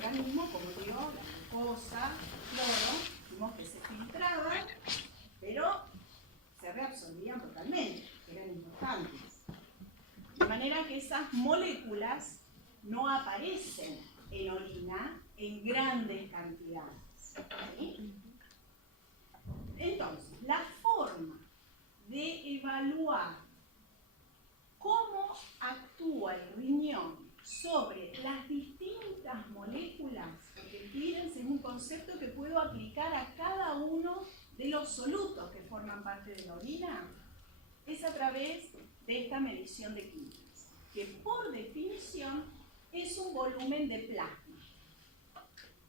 organismo, como digo, la glucosa, cloro, vimos que se filtraban, pero se reabsorbían totalmente, eran importantes. De manera que esas moléculas no aparecen en orina en grandes cantidades. ¿Sí? Entonces, la forma de evaluar cómo actúa el riñón sobre las distintas moléculas, porque el clearance es un concepto que puedo aplicar a cada uno de los solutos que forman parte de la orina, es a través de esta medición de clearance, que por definición es un volumen de plasma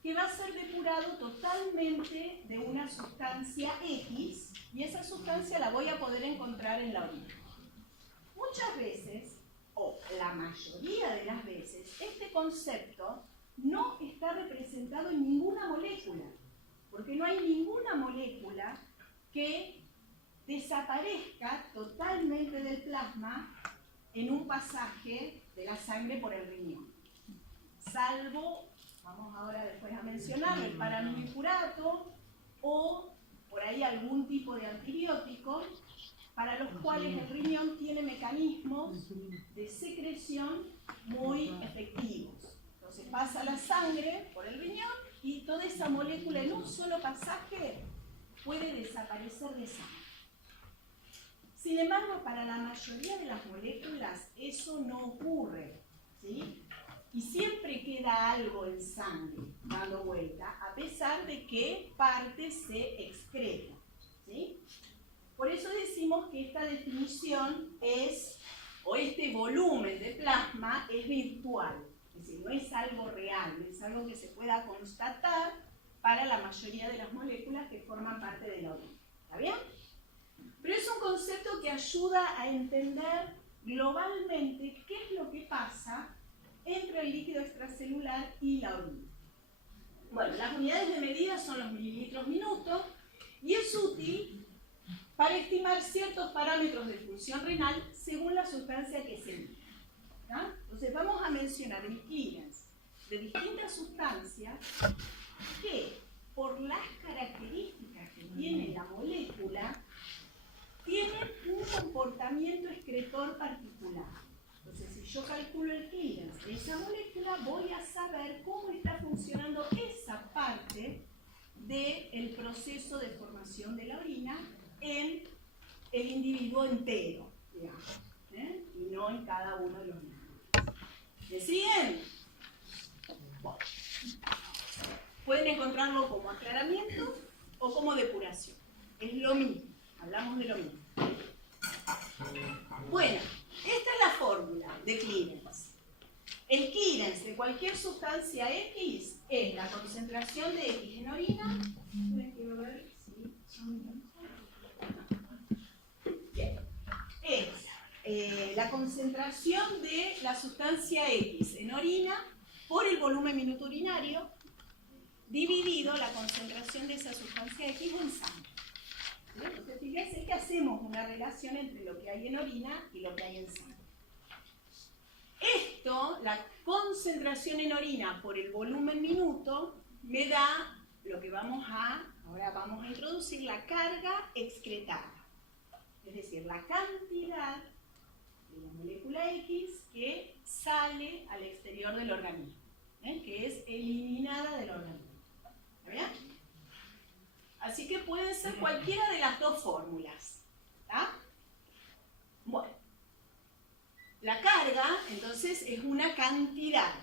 que va a ser depurado totalmente de una sustancia X, y esa sustancia la voy a poder encontrar en la orina. Muchas veces, o la mayoría de las veces, este concepto no está representado en ninguna molécula, porque no hay ninguna molécula que desaparezca totalmente del plasma en un pasaje de la sangre por el riñón. Salvo, vamos ahora después a mencionarlo, el paramilipurato o por ahí algún tipo de antibiótico, para los cuales el riñón tiene mecanismos de secreción muy efectivos. Entonces pasa la sangre por el riñón y toda esa molécula en un solo pasaje puede desaparecer de sangre. Sin embargo, para la mayoría de las moléculas eso no ocurre, ¿sí? Y siempre queda algo en sangre dando vuelta, a pesar de que parte se excreta, ¿sí? Por eso decimos que esta definición es, o este volumen de plasma es virtual, es decir, no es algo real, no es algo que se pueda constatar para la mayoría de las moléculas que forman parte de la orina. ¿Está bien? Pero es un concepto que ayuda a entender globalmente qué es lo que pasa entre el líquido extracelular y la orina. Bueno, las unidades de medida son los mililitros minutos y es útil para estimar ciertos parámetros de función renal según la sustancia que se mide. ¿Ah? Entonces vamos a mencionar el clearance de distintas sustancias que, por las características que tiene la molécula, tienen un comportamiento excretor particular. Entonces, si yo calculo el clearance de esa molécula, voy a saber cómo está funcionando esa parte del proceso de formación de la orina en el individuo entero, digamos, y no en cada uno de los líquidos. ¿Me siguen? Bueno. Pueden encontrarlo como aclaramiento o como depuración. Es lo mismo, hablamos de lo mismo. Bueno, esta es la fórmula de clearance. El clearance de cualquier sustancia X es la concentración de X en orina. Quiero ver si son... Bien. Es la concentración de la sustancia X en orina por el volumen minuto urinario dividido la concentración de esa sustancia X en sangre. Entonces, fíjense que hacemos una relación entre lo que hay en orina y lo que hay en sangre. Esto, la concentración en orina por el volumen minuto, me da lo que ahora vamos a introducir la carga excretada. Es decir, la cantidad de la molécula X que sale al exterior del organismo, que es eliminada del organismo. ¿Está bien? Así que pueden ser cualquiera de las dos fórmulas. ¿Está? Bueno. La carga, entonces, es una cantidad,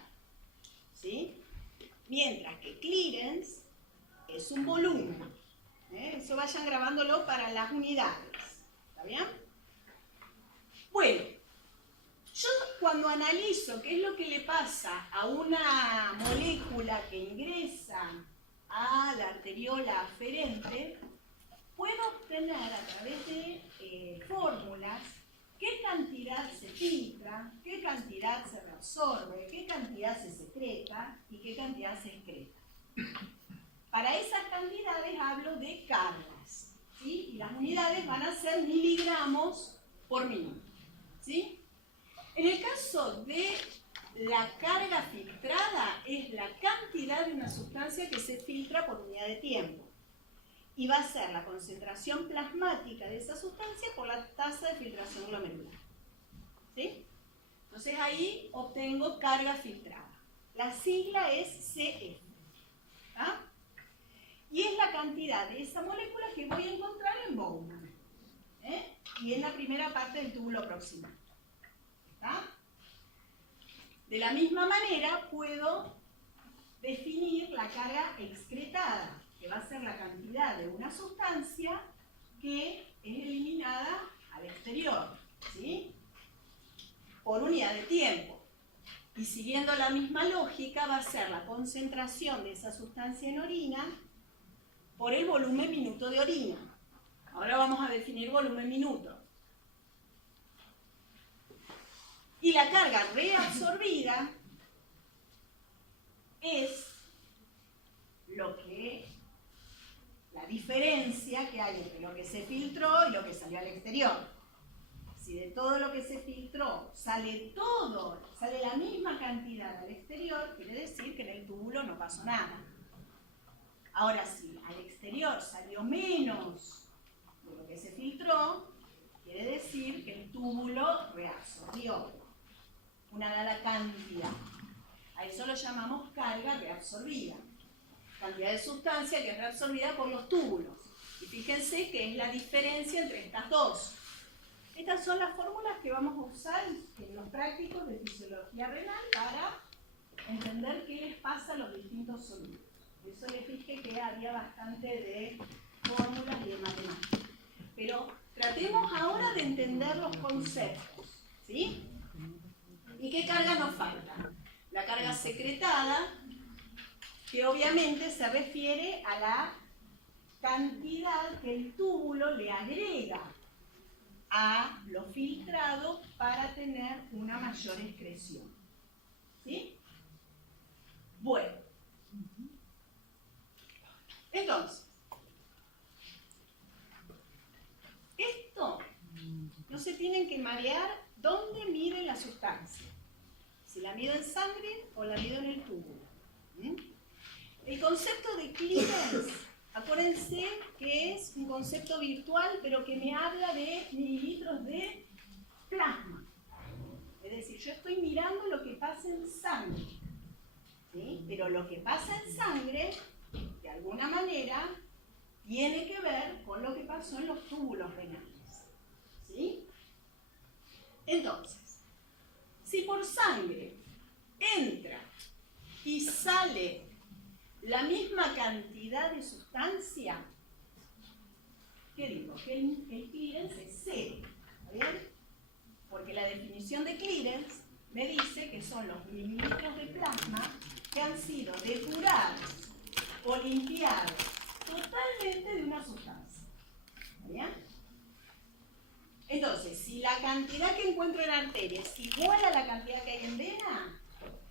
¿sí? Mientras que clearance es un volumen. Eso vayan grabándolo para las unidades. ¿Está bien? Bueno, yo cuando analizo qué es lo que le pasa a una molécula que ingresa a la arteriola aferente, puedo obtener a través de fórmulas qué cantidad se filtra, qué cantidad se reabsorbe, qué cantidad se secreta y qué cantidad se excreta. Para esas cantidades hablo de cargas, ¿sí? Y las unidades van a ser miligramos por minuto, ¿sí? En el caso de la carga filtrada es la cantidad de una sustancia que se filtra por unidad de tiempo. Y va a ser la concentración plasmática de esa sustancia por la tasa de filtración glomerular. ¿Sí? Entonces ahí obtengo carga filtrada. La sigla es CF. ¿Ah? Y es la cantidad de esa molécula que voy a encontrar en Bowman. Y en la primera parte del túbulo proximal. ¿Está? De la misma manera puedo definir la carga excretada, que va a ser la cantidad de una sustancia que es eliminada al exterior, ¿sí? Por unidad de tiempo. Y siguiendo la misma lógica va a ser la concentración de esa sustancia en orina por el volumen minuto de orina. Ahora vamos a definir volumen minuto. Y la carga reabsorbida es la diferencia que hay entre lo que se filtró y lo que salió al exterior. Si de todo lo que se filtró sale la misma cantidad al exterior, quiere decir que en el túbulo no pasó nada. Ahora, si al exterior salió menos de lo que se filtró, quiere decir que el túbulo reabsorbió una dada cantidad. A eso lo llamamos carga reabsorbida. Cantidad de sustancia que es reabsorbida por los túbulos. Y fíjense que es la diferencia entre estas dos. Estas son las fórmulas que vamos a usar en los prácticos de fisiología renal para entender qué les pasa a los distintos solutos. Por eso les dije que había bastante de fórmulas y de matemáticas. Pero tratemos ahora de entender los conceptos, ¿sí? ¿Y qué carga nos falta? La carga secretada, que obviamente se refiere a la cantidad que el túbulo le agrega a lo filtrado para tener una mayor excreción. ¿Sí? Bueno. Entonces, esto no se tienen que marear dónde mide la sustancia. Si la mido en sangre o la mido en el túbulo. El concepto de clearance, acuérdense que es un concepto virtual, pero que me habla de mililitros de plasma. Es decir, yo estoy mirando lo que pasa en sangre. ¿Sí? Pero lo que pasa en sangre, de alguna manera, tiene que ver con lo que pasó en los túbulos renales. ¿Sí? Entonces, si por sangre entra y sale la misma cantidad de sustancia, ¿qué digo? Que el clearance es cero. ¿Está bien? Porque la definición de clearance me dice que son los mililitros de plasma que han sido depurados o limpiados totalmente de una sustancia. ¿Está bien? Entonces, si la cantidad que encuentro en arteria es igual a la cantidad que hay en vena,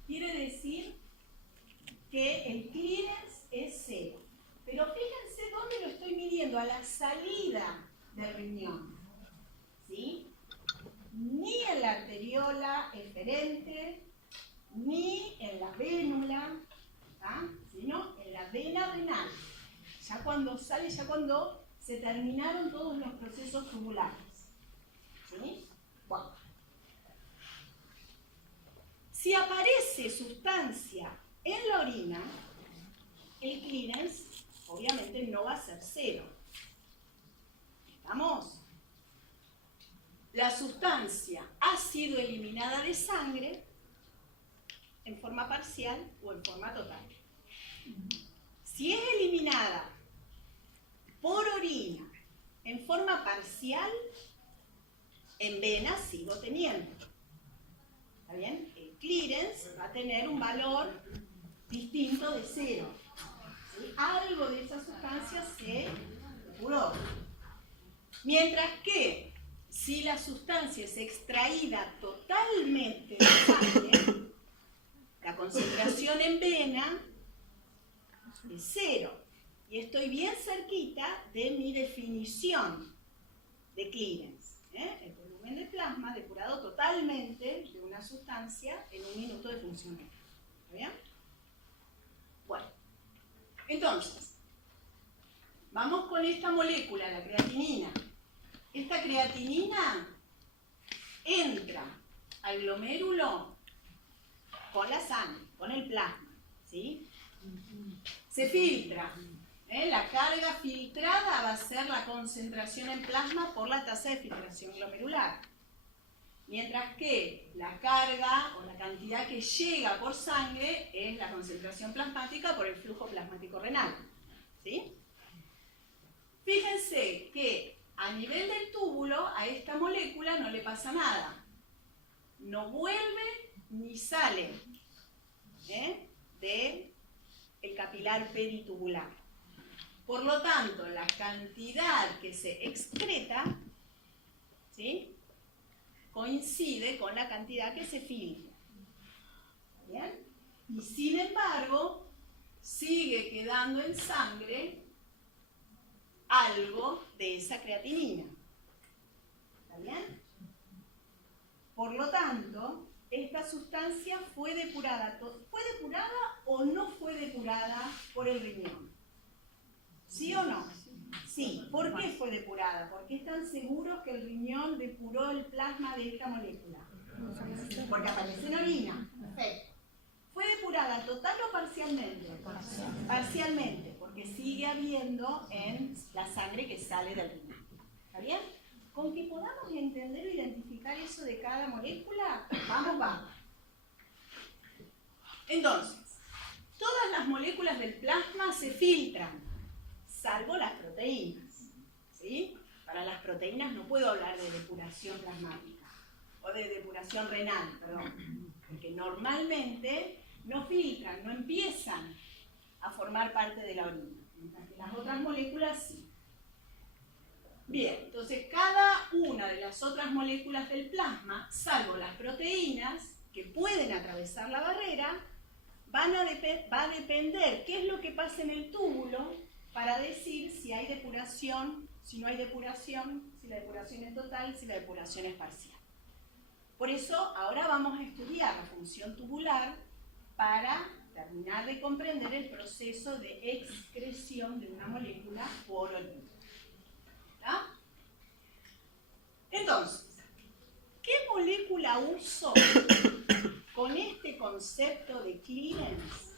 quiere decir que el clearance es cero. Pero fíjense dónde lo estoy midiendo, a la salida del riñón. ¿Sí? Ni en la arteriola eferente, ni en la vénula, ¿tá? Sino en la vena renal. Ya cuando sale, ya cuando se terminaron todos los procesos tubulares. ¿Sí? Bueno. Si aparece sustancia en la orina, el clearance obviamente no va a ser cero. ¿Estamos? La sustancia ha sido eliminada de sangre en forma parcial o en forma total. Si es eliminada por orina en forma parcial, en vena sigo teniendo. ¿Está bien? El clearance va a tener un valor distinto de cero. ¿Sí? Algo de esa sustancia se depuró. Mientras que si la sustancia es extraída totalmente de sangre, la concentración en vena es cero. Y estoy bien cerquita de mi definición de clearance. El volumen de plasma depurado totalmente de una una sustancia en 1 minuto de función renal. ¿Está bien? Bueno, entonces, vamos con esta molécula, la creatinina. Esta creatinina entra al glomérulo con la sangre, con el plasma, ¿sí? Se filtra. La carga filtrada va a ser la concentración en plasma por la tasa de filtración glomerular. Mientras que la carga o la cantidad que llega por sangre es la concentración plasmática por el flujo plasmático renal. ¿Sí? Fíjense que a nivel del túbulo a esta molécula no le pasa nada. No vuelve ni sale del capilar peritubular. Por lo tanto, la cantidad que se excreta, ¿sí?, coincide con la cantidad que se filtra. ¿Bien? Y sin embargo, sigue quedando en sangre algo de esa creatinina. ¿Está bien? Por lo tanto, esta sustancia fue depurada o no fue depurada por el riñón. ¿Sí o no? Sí. ¿Por qué fue depurada? ¿Por qué están seguros que el riñón depuró el plasma de esta molécula? Porque aparece en orina. Perfecto. ¿Fue depurada total o parcialmente? Parcialmente, porque sigue habiendo en la sangre que sale del riñón. ¿Está bien? Con que podamos entender o identificar eso de cada molécula, vamos. Entonces, todas las moléculas del plasma se filtran, salvo las proteínas. ¿Sí? Para las proteínas no puedo hablar de depuración plasmática, o de depuración renal, perdón, porque normalmente no filtran, no empiezan a formar parte de la orina, mientras que las otras moléculas sí. Bien, entonces cada una de las otras moléculas del plasma, salvo las proteínas, que pueden atravesar la barrera, va a depender qué es lo que pasa en el túbulo para decir si hay depuración, si no hay depuración, si la depuración es total, si la depuración es parcial. Por eso ahora vamos a estudiar la función tubular para terminar de comprender el proceso de excreción de una molécula por orina. ¿Ah? Entonces, ¿qué molécula uso con este concepto de clearance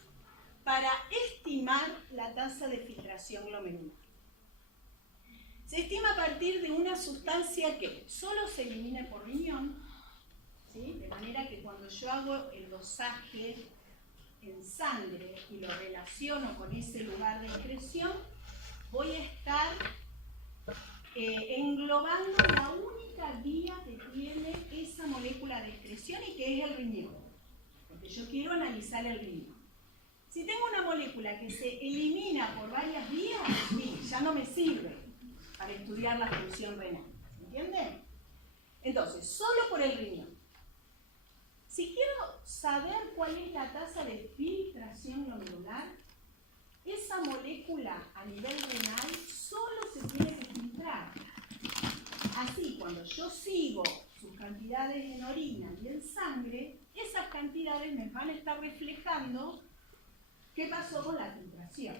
para estimar la tasa de filtración glomerular? Se estima a partir de una sustancia que solo se elimina por riñón, ¿sí? De manera que cuando yo hago el dosaje en sangre y lo relaciono con ese lugar de excreción, voy a estar englobando la única vía que tiene esa molécula de excreción y que es el riñón, porque yo quiero analizar el riñón. Si tengo una molécula que se elimina por varias vías, sí, ya no me sirve para estudiar la función renal. ¿Se entiende? Entonces, solo por el riñón. Si quiero saber cuál es la tasa de filtración glomerular, esa molécula a nivel renal solo se tiene que filtrar. Así, cuando yo sigo sus cantidades en orina y en sangre, esas cantidades me van a estar reflejando qué pasó con la filtración.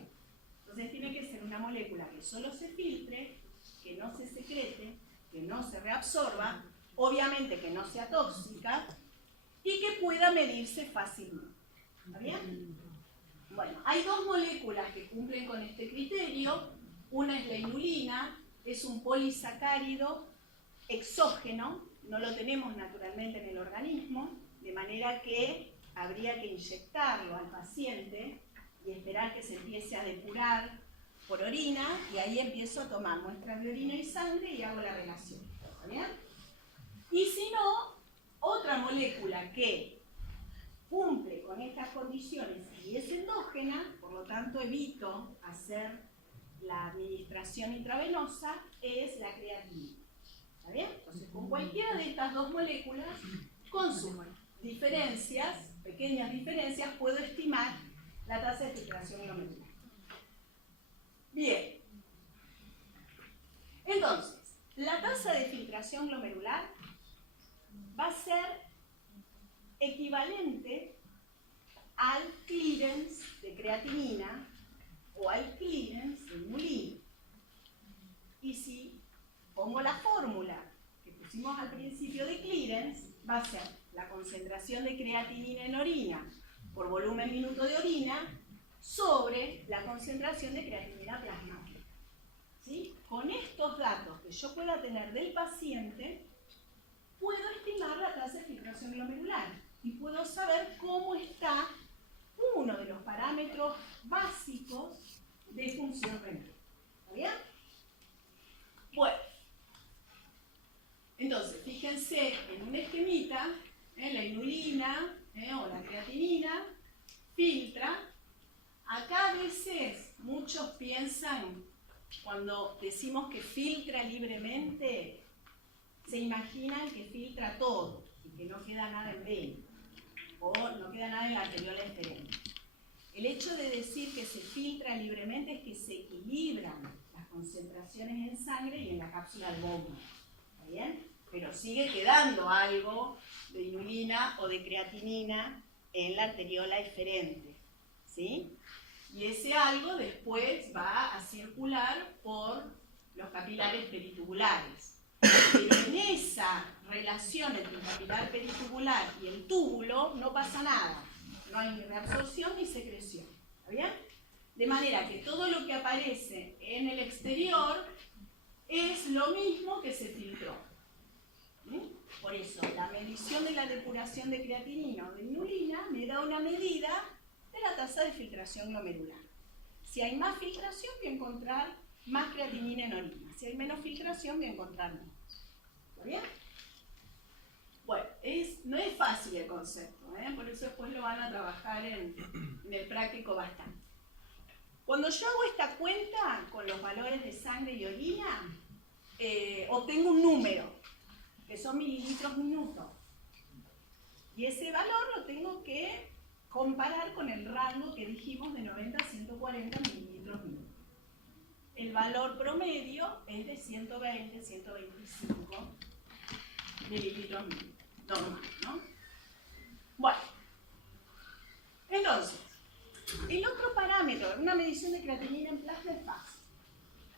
Entonces tiene que ser una molécula que solo se filtre, que no se secrete, que no se reabsorba, obviamente que no sea tóxica y que pueda medirse fácilmente. ¿Está bien? Bueno, hay dos moléculas que cumplen con este criterio. Una es la inulina, es un polisacárido exógeno, no lo tenemos naturalmente en el organismo, de manera que habría que inyectarlo al paciente y esperar que se empiece a depurar por orina, y ahí empiezo a tomar muestras de orina y sangre y hago la relación. ¿Está bien? Y si no, otra molécula que cumple con estas condiciones y es endógena, por lo tanto evito hacer la administración intravenosa, es la creatinina. ¿Está bien? Entonces, con cualquiera de estas dos moléculas, con sus diferencias, pequeñas diferencias, puedo estimar la tasa de filtración glomerular. Bien. Entonces, la tasa de filtración glomerular va a ser equivalente al clearance de creatinina o al clearance de inulina. Y si pongo la fórmula que pusimos al principio de clearance, va a ser la concentración de creatinina en orina por volumen minuto de orina sobre la concentración de creatinina plasmática. ¿Sí? Con estos datos que yo pueda tener del paciente, puedo estimar la tasa de filtración glomerular y puedo saber cómo está uno de los parámetros básicos de función renal. ¿Está bien? Bueno, entonces, fíjense en un esquemita, la inulina o la creatinina filtra. Acá a veces muchos piensan, cuando decimos que filtra libremente, se imaginan que filtra todo y que no queda nada en vena o no queda nada en la arteriola eferente. El hecho de decir que se filtra libremente es que se equilibran las concentraciones en sangre y en la cápsula albumin. ¿Está bien? Pero sigue quedando algo de inulina o de creatinina en la arteriola eferente. ¿Sí? Y ese algo después va a circular por los capilares peritubulares. Pero en esa relación entre el capilar peritubular y el túbulo no pasa nada. No hay ni reabsorción ni secreción. ¿Está bien? De manera que todo lo que aparece en el exterior es lo mismo que se filtró. ¿Sí? Por eso, la medición de la depuración de creatinina o de inulina me da una medida de la tasa de filtración glomerular. Si hay más filtración, voy a encontrar más creatinina en orina. Si hay menos filtración, voy a encontrar menos. ¿Está bien? Bueno, no es fácil el concepto, por eso después lo van a trabajar en el práctico bastante. Cuando yo hago esta cuenta con los valores de sangre y orina, obtengo un número, que son mililitros minuto. Y ese valor lo tengo que comparar con el rango que dijimos de 90 a 140 mililitros minuto. El valor promedio es de 120, 125 mililitros minuto. Normal, ¿no? Bueno, entonces, el otro parámetro, una medición de creatinina en plasma es fácil.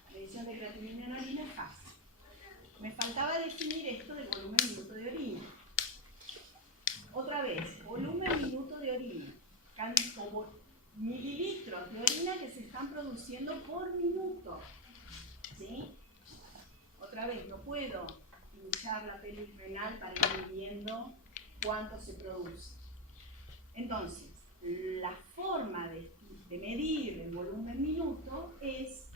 La medición de creatinina en orina es fácil. Me faltaba definir esto del volumen minuto de orina. Otra vez, volumen minuto de orina. Como mililitros de orina que se están produciendo por minuto. ¿Sí? Otra vez, no puedo pinchar la pelvis renal para ir viendo cuánto se produce. Entonces, la forma de medir el volumen minuto es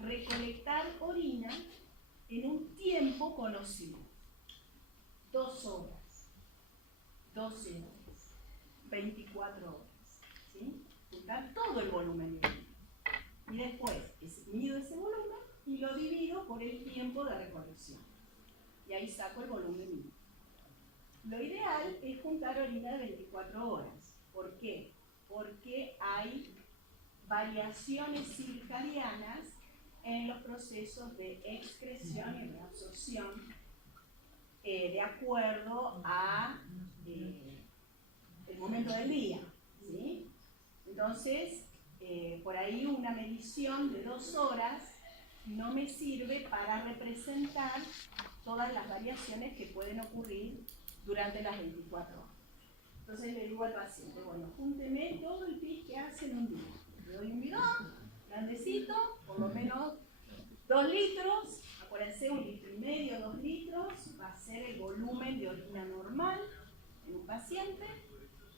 recolectar orina en un tiempo conocido. 2 horas, 12 horas, 24 horas. ¿Sí? Juntar todo el volumen de orina. Y después mido ese volumen y lo divido por el tiempo de recolección. Y ahí saco el volumen minuto. Lo ideal es juntar orina de 24 horas. ¿Por qué? Porque hay variaciones circadianas en los procesos de excreción y reabsorción de acuerdo a el momento del día. ¿Sí? Entonces, por ahí una medición de 2 horas no me sirve para representar todas las variaciones que pueden ocurrir durante las 24 horas. Entonces le digo al paciente, bueno, júnteme todo el pis que hace en un día. Le doy un bidón grandecito, por lo menos 2 litros, acuérdense, 1,5 litros, 2 litros, va a ser el volumen de orina normal en un paciente,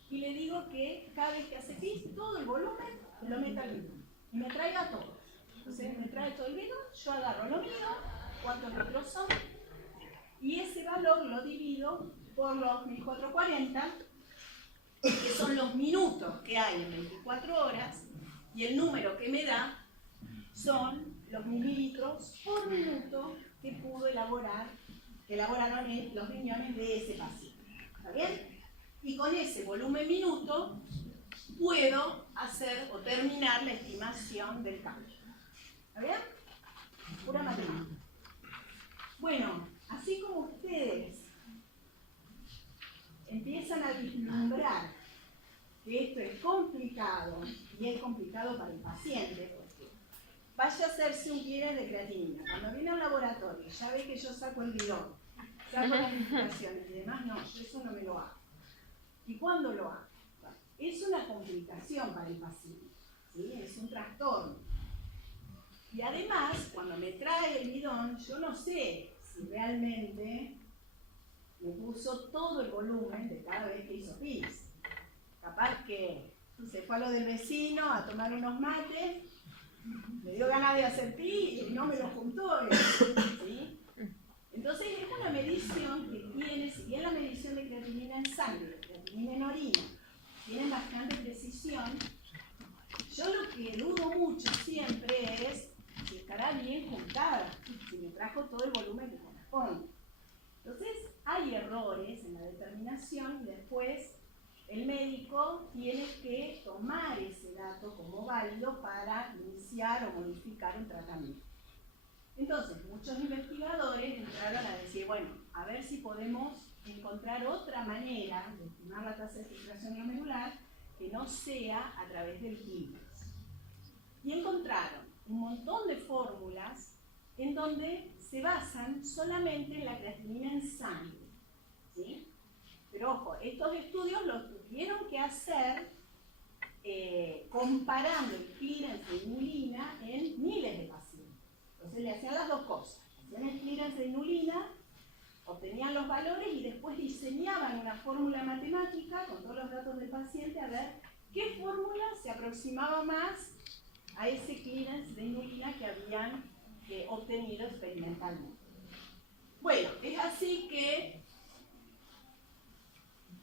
y le digo que cada vez que hace pis, todo el volumen lo meta al bidón y me traiga todo. Entonces me trae todo el bidón, yo agarro lo mío, cuántos litros son, y ese valor lo divido por los 1440, que son los minutos que hay en 24 horas, y el número que me da son los mililitros por minuto que elaboraron los riñones de ese paciente. ¿Está bien? Y con ese volumen minuto puedo hacer o terminar la estimación del cambio. ¿Está bien? Pura matemática. Bueno, así como ustedes empiezan empiezan a vislumbrar que esto es complicado, y es complicado para el paciente, porque vaya a hacerse un clearance de creatinina. Cuando viene al laboratorio, ya ve que yo saco el bidón, saco las indicaciones y demás, no, yo eso no me lo hago. ¿Y cuándo lo hago? Bueno, es una complicación para el paciente, ¿sí? Es un trastorno. Y además, cuando me trae el bidón, yo no sé si realmente me puso todo el volumen de cada vez que hizo pis. Capaz que se fue a lo del vecino a tomar unos mates, me dio ganas de hacer pis y no me lo juntó. ¿Sí? Entonces es una medición que tiene, si bien la medición de creatinina en sangre, creatinina en orina, tienen bastante precisión, yo lo que dudo mucho siempre es si estará bien juntada, si me trajo todo el volumen que corresponde. Entonces hay errores en la determinación y después el médico tiene que tomar ese dato como válido para iniciar o modificar un tratamiento. Entonces, muchos investigadores entraron a decir, bueno, a ver si podemos encontrar otra manera de estimar la tasa de filtración glomerular que no sea a través del clearance. Y encontraron un montón de fórmulas en donde se basan solamente en la creatinina en sangre, ¿sí? Pero ojo, estos estudios los tuvieron que hacer comparando el clearance de inulina en miles de pacientes. Entonces le hacían las dos cosas. Hacían el clearance de inulina, obtenían los valores y después diseñaban una fórmula matemática con todos los datos del paciente a ver qué fórmula se aproximaba más a ese clearance de inulina que habían obtenido experimentalmente. Bueno, es así que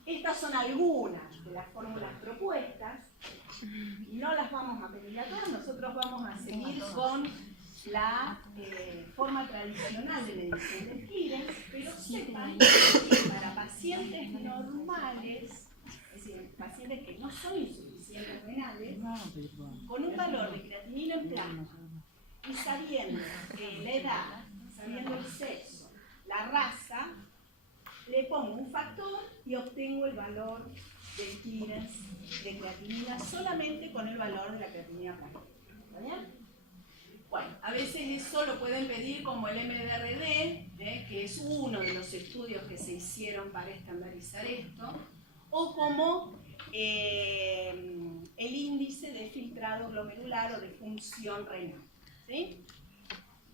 estas son algunas de las fórmulas propuestas. No las vamos a pedir acá, nosotros vamos a seguir con la forma tradicional de medición del clearance, pero sepan que para pacientes normales, es decir, pacientes que no son insuficientes renales, con un valor de creatinina en plasma y sabiendo la edad, sabiendo el sexo, la raza, le pongo un factor y obtengo el valor del clearance de creatinina solamente con el valor de la creatinina plasmática. ¿Está bien? Bueno, a veces eso lo pueden pedir como el MDRD, que es uno de los estudios que se hicieron para estandarizar esto, o como el índice de filtrado glomerular o de función renal, ¿sí?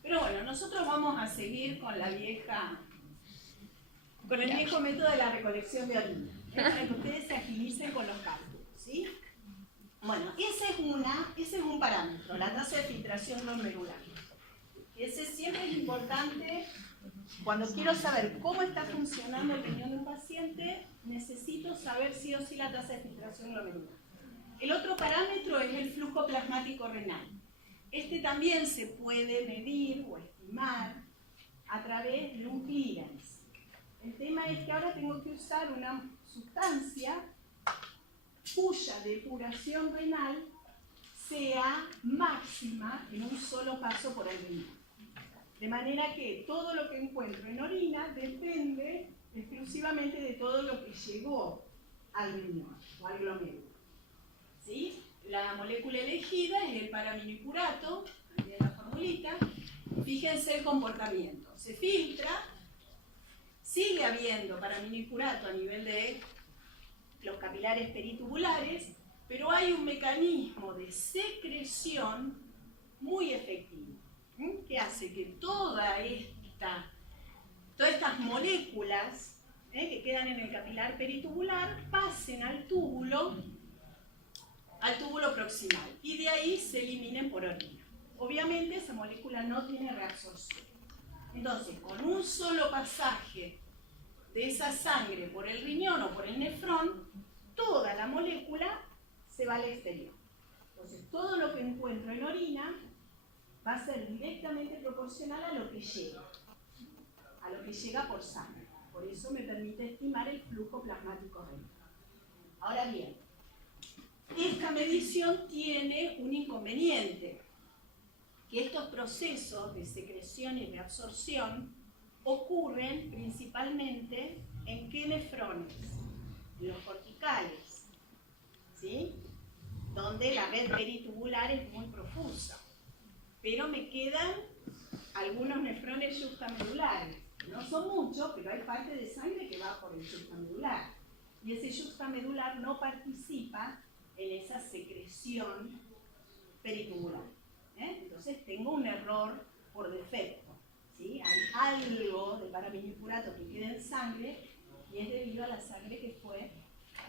Pero bueno, nosotros vamos a seguir con el viejo método de la recolección de orina, para que ustedes se agilicen con los cálculos, ¿sí? Bueno, ese es un parámetro, la tasa de filtración glomerular. Ese siempre es importante. Cuando quiero saber cómo está funcionando el riñón de un paciente, necesito saber sí o sí la tasa de filtración glomerular. El otro parámetro es el flujo plasmático renal. Este también se puede medir o estimar a través de un clearance. El tema es que ahora tengo que usar una sustancia cuya depuración renal sea máxima en un solo paso por el riñón. De manera que todo lo que encuentro en orina depende exclusivamente de todo lo que llegó al riñón o al glomérulo. ¿Sí? La molécula elegida es el paraminipurato, de la formulita. Fíjense el comportamiento. Se filtra, sigue habiendo paraminipurato a nivel de los capilares peritubulares, pero hay un mecanismo de secreción muy efectivo, que hace que todas estas moléculas que quedan en el capilar peritubular pasen al túbulo proximal y de ahí se eliminen por orina. Obviamente esa molécula no tiene reabsorción. Entonces, con un solo pasaje de esa sangre por el riñón o por el nefrón, toda la molécula se va al exterior. Entonces, todo lo que encuentro en orina va a ser directamente proporcional a lo que llega por sangre. Por eso me permite estimar el flujo plasmático renal. Ahora bien, esta medición tiene un inconveniente, que estos procesos de secreción y reabsorción ocurren principalmente ¿en qué nefrones? los corticales, ¿sí? Donde la red peritubular es muy profusa. Pero me quedan algunos nefrones yuxtamedulares. No son muchos, pero hay parte de sangre que va por el yuxtamedular. Y ese yuxtamedular no participa en esa secreción peritubular. Entonces tengo un error por defecto. ¿Sí? Hay algo de paraminiupurato que queda en sangre y es debido a la sangre que fue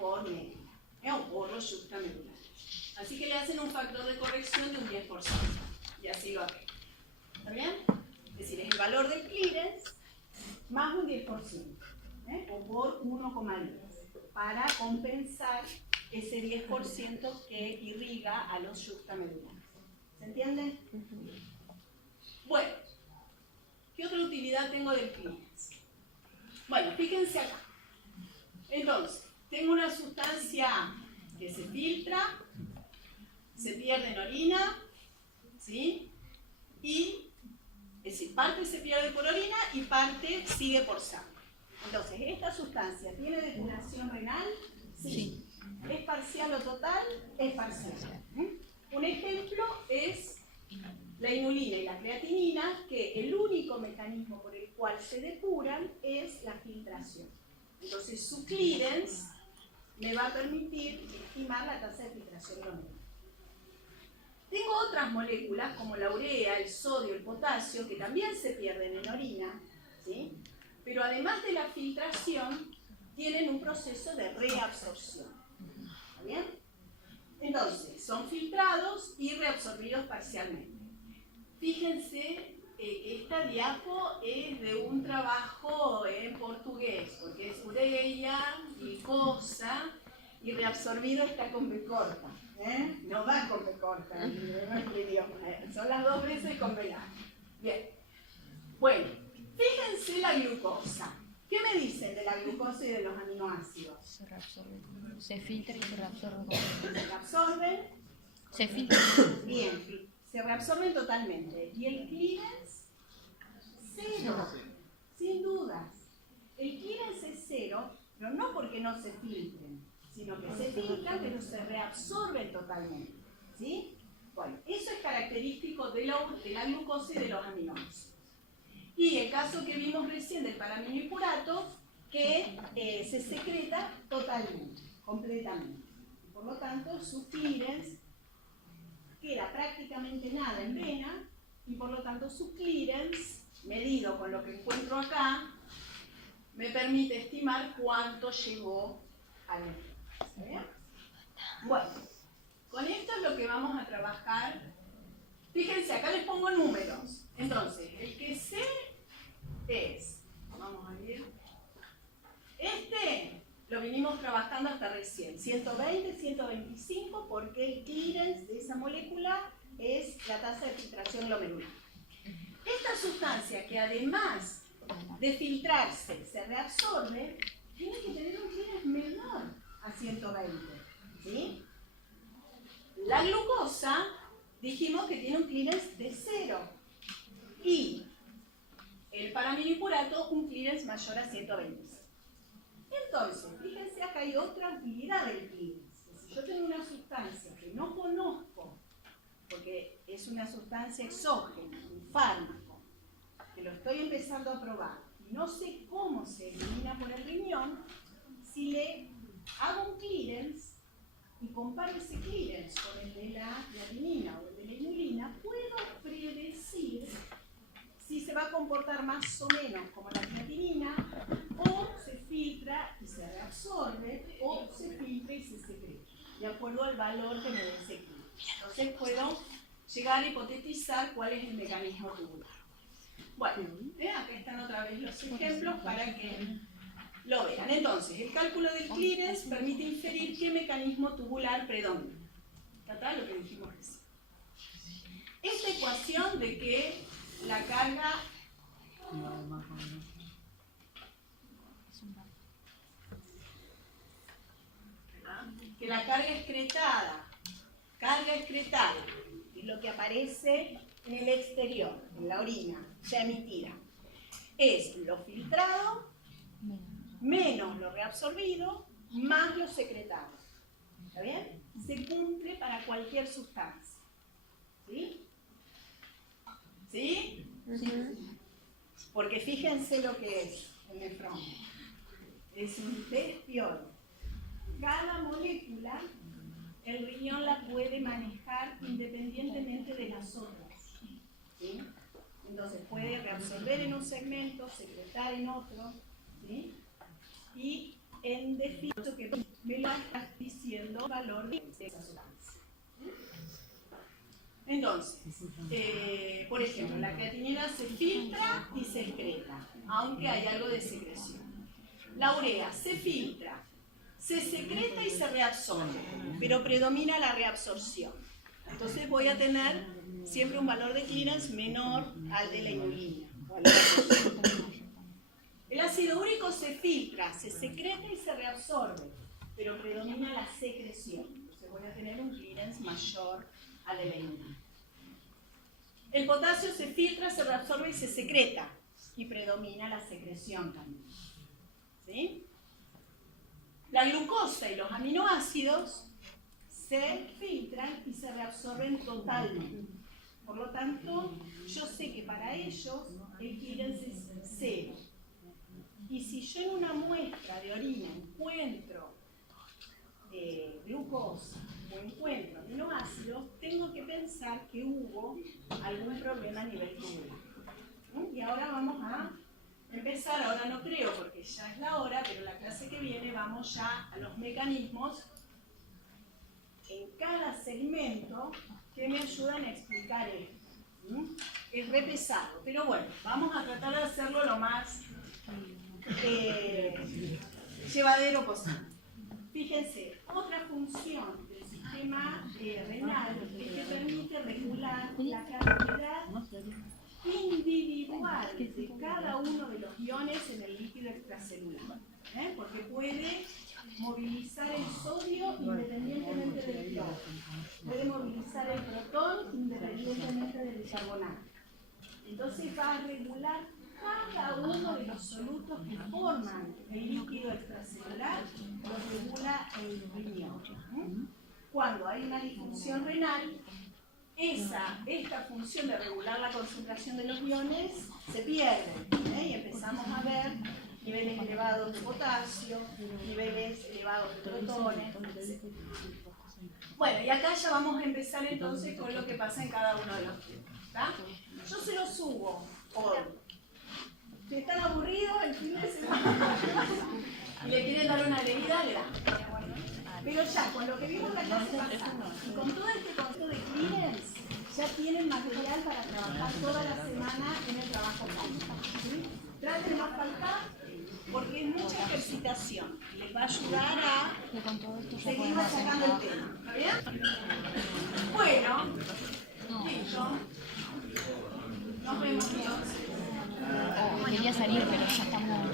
por médula, o por los yuxtamedulares. Así que le hacen un factor de corrección de un 10%. Y así lo arreglan. ¿Está bien? Es decir, es el valor del clearance más un 10%, o por 1,10, para compensar ese 10% que irriga a los yuxtamedulares. ¿Se entiende? Bueno, ¿qué otra utilidad tengo del clearance? Bueno, fíjense acá. Entonces, tengo una sustancia que se filtra, se pierde en orina, ¿sí? Y, es decir, parte se pierde por orina y parte sigue por sangre. Entonces, ¿esta sustancia tiene depuración renal? Sí. ¿Es parcial o total? Es parcial. Un ejemplo es la inulina y la creatinina, que el único mecanismo por el cual se depuran es la filtración. Entonces, su clearance me va a permitir estimar la tasa de filtración glomerular. Tengo otras moléculas como la urea, el sodio, el potasio, que también se pierden en orina, ¿sí? Pero además de la filtración, tienen un proceso de reabsorción. ¿Está bien? Entonces, son filtrados y reabsorbidos parcialmente. Fíjense, esta diapo es de un trabajo en portugués, porque es urea, glucosa, y reabsorbido está con B corta. No va con B corta, no es el idioma, son las dos veces con B larga. Bien. Bueno, fíjense la glucosa. ¿Qué me dicen de la glucosa y de los aminoácidos? Se reabsorbe. Se filtra y se reabsorbe. Se reabsorben. Se filtra. Bien, se reabsorben totalmente. ¿Y el clearance? Cero. Sin dudas. El clearance es cero, pero no porque no se filtren, sino que se filtran, pero se reabsorben totalmente. ¿Sí? Bueno, eso es característico de la glucosa y de los aminoácidos. Y el caso que vimos recién del paraminiupurato, que se secreta totalmente, completamente. Por lo tanto, su clearance queda prácticamente nada en vena, y por lo tanto su clearance, medido con lo que encuentro acá, me permite estimar cuánto llegó al enfermo. ¿Está bien? Bueno, con esto es lo que vamos a trabajar. Fíjense, acá les pongo números. Entonces, el que sé es, vamos a ver, este lo vinimos trabajando hasta recién, 120, 125, porque el clearance de esa molécula es la tasa de filtración glomerular. Esta sustancia, que además de filtrarse se reabsorbe, tiene que tener un clearance menor a 120, ¿sí? La glucosa, dijimos que tiene un clearance de 0, y el paraminiupurato un clearance mayor a 126. Entonces, fíjense, acá hay otra utilidad del clearance. Si yo tengo una sustancia que no conozco, porque es una sustancia exógena, un fármaco, que lo estoy empezando a probar, y no sé cómo se elimina por el riñón, si le hago un clearance y comparo ese clearance con el de la creatinina o el de la inulina, puedo predecir si se va a comportar más o menos como la creatinina, o se filtra y se reabsorbe, o se filtra y se secreta, de acuerdo al valor que me dé ese clearance. Entonces puedo llegar a hipotetizar cuál es el mecanismo tubular. Bueno, acá están otra vez los ejemplos para que lo vean. Entonces, el cálculo del clearance permite inferir qué mecanismo tubular predomina. ¿Está lo que dijimos recién? Esta ecuación de que la carga excretada es lo que aparece en el exterior, en la orina, ya emitida, es lo filtrado menos lo reabsorbido más lo secretado. ¿Está bien? Se cumple para cualquier sustancia. ¿Sí? ¿Sí? Porque fíjense lo que es el nefrón. Es un despiol. Cada molécula, el riñón la puede manejar independientemente de las otras. ¿Sí? Entonces puede reabsorber en un segmento, secretar en otro. ¿Sí? Y en definitiva, que me lo está diciendo el valor de esa sustancia. Entonces, por ejemplo, la creatinina se filtra y se excreta, aunque hay algo de secreción. La urea se filtra, se secreta y se reabsorbe, pero predomina la reabsorción. Entonces voy a tener siempre un valor de clearance menor al de la inulina. El ácido úrico se filtra, se secreta y se reabsorbe, pero predomina la secreción. Entonces voy a tener un clearance mayor al de la inulina. El potasio se filtra, se reabsorbe y se secreta, y predomina la secreción también. ¿Sí? La glucosa y los aminoácidos se filtran y se reabsorben totalmente. Por lo tanto, yo sé que para ellos el clearance es 0. Y si yo en una muestra de orina encuentro glucosa o encuentro aminoácidos, tengo que pensar que hubo algún problema a nivel tubular. Y ahora vamos a empezar, ahora no creo porque ya es la hora, pero la clase que viene vamos ya a los mecanismos en cada segmento que me ayudan a explicar esto. Es re pesado, pero bueno, vamos a tratar de hacerlo lo más llevadero posible. Fíjense, otra función del sistema renal es que permite regular la cantidad individual de cada uno de los iones en el líquido extracelular, porque puede movilizar el sodio independientemente del cloro, puede movilizar el protón independientemente del bicarbonato. Entonces va a regular cada uno de los solutos que forman el líquido extracelular, lo regula el riñón. Cuando hay una disfunción renal, esta función de regular la concentración de los iones se pierde, y empezamos a ver niveles elevados de potasio, niveles elevados de protones, etc. Bueno, y acá ya vamos a empezar entonces con lo que pasa en cada uno de los temas. Yo se los subo hoy. Si están aburridos el fin de semana y le quieren dar una leída, le dan. Pero ya, con lo que vimos la clase pasada y con todo este concepto de clearance, ya tienen material para trabajar toda la semana en el trabajo práctico. ¿Sí? Traten de no faltar porque es mucha ejercitación. Les va a ayudar a seguir machacando el tema. ¿Está bien? Bueno, listo. Nos vemos entonces. Quería salir, pero ya estamos.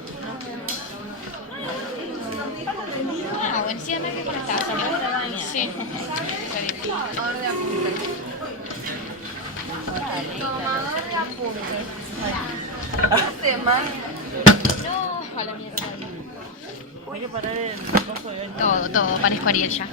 Ah, bueno, sí, además que conectado. Sí. Tomador de apuntes. Tomador de apuntes. Hace mal. No, a la mierda. Hay que parar el costo de Todo, parezco Ariel ya.